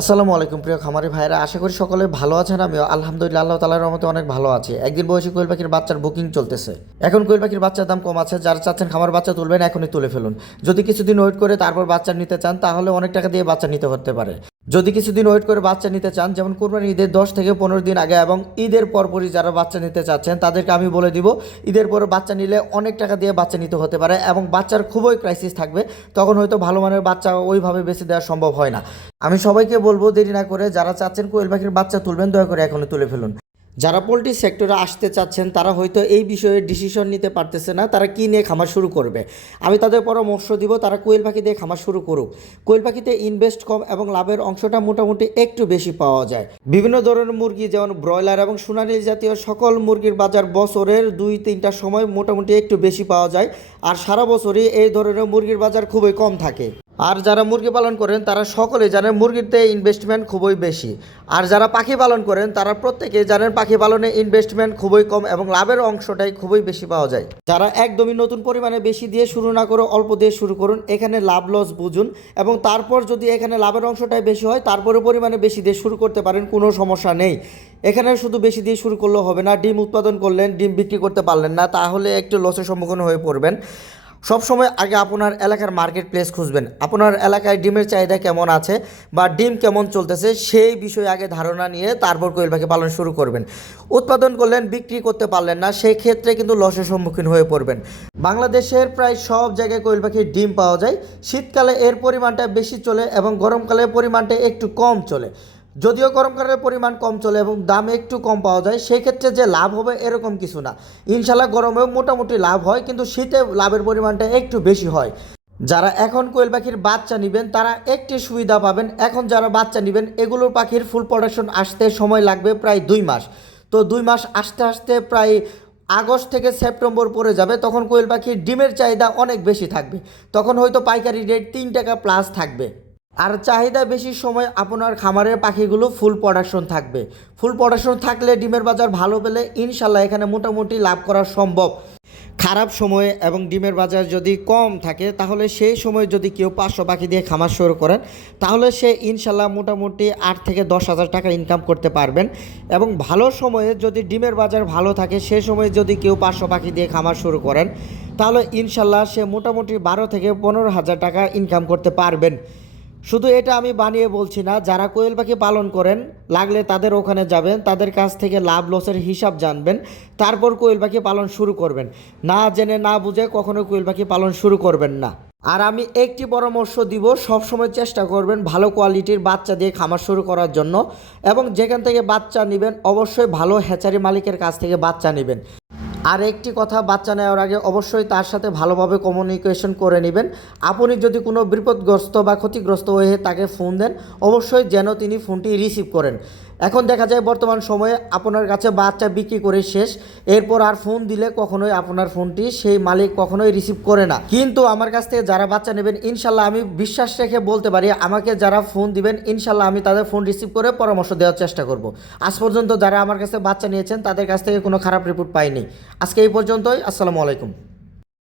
আসসালামু আলাইকুম, প্রিয় খামারি ভাইরা আশা করি সকলে ভালো আছেন, আমিও আলহামদুলিল্লাহ, আল্লাহ তালার রহমতে অনেক ভালো আছে। একদিন বয়সী কোয়েল পাখির বাচ্চার বুকিং চলতেছে। এখন কোয়েল পাখির বাচ্চার দাম কম আছে, যারা চাচ্ছেন খামার বাচ্চা তুলবেন, এখনই তুলে ফেলুন। যদি কিছুদিন ওয়েট করে তারপর বাচ্চা নিতে চান, তাহলে অনেক টাকা দিয়ে বাচ্চা নিতে হতে পারে। যদি কিছুদিন ওয়েট করে বাচ্চা নিতে চান, যেমন কোরবানি ঈদের দশ থেকে পনেরো দিন আগে এবং ঈদের পরপরই যারা বাচ্চা নিতে চাচ্ছেন, তাদেরকে আমি বলে দিব, ঈদের পরে বাচ্চা নিলে অনেক টাকা দিয়ে বাচ্চা নিতে হতে পারে এবং বাচ্চার খুবই ক্রাইসিস থাকবে, তখন হয়তো ভালো মানের বাচ্চা ওইভাবে বেছে দেওয়া সম্ভব হয় না। আমি সবাইকে বলব, দেরি না করে যারা চাচ্ছেন কোয়েল পাখির বাচ্চা তুলবেন, দয়া করে এখনই তুলে ফেলুন। যারা পোলট্রি সেক্টরে আসতে চাচ্ছেন, তারা হয়তো এই বিষয়ে ডিসিশন নিতে পারতেছে না, তারা কী নিয়ে খামার শুরু করবে? আমি তাদের পরামর্শ দিব, তারা কোয়েল পাখি দিয়ে খামার শুরু করুক। কোয়েল পাখিতে ইনভেস্ট কম এবং লাভের অংশটা মোটামুটি একটু বেশি পাওয়া যায়। বিভিন্ন ধরনের মুরগি, যেমন ব্রয়লার এবং সোনালী জাতীয় সকল মুরগির বাজার বছরের দুই তিনটা সময় মোটামুটি একটু বেশি পাওয়া যায়। আর সারা বছরই এই ধরনের মুরগির বাজার খুবই কম থাকে। আর যারা মুরগি পালন করেন, তারা সকলে জানেন মুরগিতে ইনভেস্টমেন্ট খুবই বেশি। আর যারা পাখি পালন করেন, তারা প্রত্যেকে জানেন পাখি পালনে ইনভেস্টমেন্ট খুবই কম এবং লাভের অংশটাই খুবই বেশি পাওয়া যায়। যারা একদমই নতুন পরিমাণে বেশি দিয়ে শুরু না করে অল্প দিয়ে শুরু করুন, এখানে লাভ লস বুঝুন এবং তারপর যদি এখানে লাভের অংশটাই বেশি হয় তারপরে পরিমাণে বেশি দিয়ে শুরু করতে পারেন, কোনো সমস্যা নেই। এখানে শুধু বেশি দিয়ে শুরু করলেও হবে না, ডিম উৎপাদন করলেন, ডিম বিক্রি করতে পারলেন না, তাহলে একটু লসের সম্মুখীন হয়ে পড়বেন। সবসময় আগে আপনার এলাকার মার্কেট প্লেস খুঁজবেন। আপনার এলাকায় ডিমের চাহিদা কেমন আছে বা ডিম কেমন চলতেছে সেই বিষয়ে আগে ধারণা নিয়ে তারপর কোয়েল পাখি পালন শুরু করবেন। উৎপাদন করলেন, বিক্রি করতে পারলেন না, সেই ক্ষেত্রে কিন্তু লসের সম্মুখীন হয়ে পড়বেন। বাংলাদেশের প্রায় সব জায়গায় কোয়েল পাখির ডিম পাওয়া যায়। শীতকালে এর পরিমাণটা বেশি চলে এবং গরমকালে পরিমাণটা একটু কম চলে। যদিও গরমকালের পরিমাণ কম চলে এবং দাম একটু কম পাওয়া যায় সেই ক্ষেত্রে যে লাভ হবে এরকম কিছু না। ইনশাল্লাহ গরমেও মোটামুটি লাভ হয়, কিন্তু শীতে লাভের পরিমাণটা একটু বেশি হয়। যারা এখন কোয়েল পাখির বাচ্চা নেবেন, তারা একটি সুবিধা পাবেন, এখন যারা বাচ্চা নেবেন, এগুলোর পাখির ফুল প্রোডাকশন আসতে সময় লাগবে প্রায় দুই মাস। তো দুই মাস আসতে আসতে প্রায় আগস্ট থেকে সেপ্টেম্বর পরে যাবে, তখন কোয়েল পাখির ডিমের চাহিদা অনেক বেশি থাকবে। তখন হয়তো পাইকারি রেট তিন টাকা প্লাস থাকবে। আর চাহিদা বেশি সময় আপনার খামারের পাখিগুলো ফুল প্রোডাকশন থাকবে। ফুল প্রোডাকশন থাকলে ডিমের বাজার ভালো পেলে ইনশাল্লাহ এখানে মোটামুটি লাভ করা সম্ভব। খারাপ সময়ে এবং ডিমের বাজার যদি কম থাকে, তাহলে সেই সময় যদি কেউ পাঁচশো পাখি দিয়ে খামার শুরু করেন, তাহলে সে ইনশাল্লাহ মোটামুটি আট থেকে দশ হাজার টাকা ইনকাম করতে পারবেন। এবং ভালো সময়ে যদি ডিমের বাজার ভালো থাকে সেই সময় যদি কেউ পাঁচশো পাখি দিয়ে খামার শুরু করেন, তাহলে ইনশাল্লাহ সে মোটামুটি বারো থেকে পনেরো হাজার টাকা ইনকাম করতে পারবেন। শুধু এটা আমি বানিয়ে বলছি না, যারা কোয়েল পাখি পালন করেন, লাগলে তাদের ওখানে যাবেন, তাদের কাছ থেকে লাভ লসের হিসাব জানবেন, তারপর কোয়েল পাখি পালন শুরু করবেন। না জেনে না বুঝে কখনো কোয়েল পাখি পালন শুরু করবেন না। আর আমি একটি পরামর্শ দিব, সবসময় চেষ্টা করবেন ভালো কোয়ালিটির বাচ্চা দিয়ে খামার শুরু করার জন্য এবং যেখান থেকে বাচ্চা নেবেন, অবশ্যই ভালো হ্যাচারি মালিকের কাছ থেকে বাচ্চা নেবেন। আর একটি কথা বাচ্চা নেওয়ার আগে অবশ্যই তার সাথে ভালোভাবে কমিউনিকেশন করে নেবেন। আপনি যদি কোনো বিপদগ্রস্ত বা ক্ষতিগ্রস্ত হয়ে তাকে ফোন দেন, অবশ্যই যেন তিনি ফোনটি রিসিভ করেন। এখন দেখা যায় বর্তমান সময়ে আপনার কাছে বাচ্চা বিক্রি করে শেষ, এরপর আর ফোন দিলে কখনোই আপনার ফোনটি সেই মালিক কখনোই রিসিভ করে না। কিন্তু আমার কাছ থেকে যারা বাচ্চা নেবেন, ইনশাল্লাহ আমি বিশ্বাস রেখে বলতে পারি, আমাকে যারা ফোন দিবেন, ইনশাল্লাহ আমি তাদের ফোন রিসিভ করে পরামর্শ দেওয়ার চেষ্টা করব। আজ পর্যন্ত যারা আমার কাছে বাচ্চা নিয়েছেন, তাদের কাছ থেকে কোনো খারাপ রিপোর্ট পাইনি। আজকে এই পর্যন্তই, আসসালামু আলাইকুম।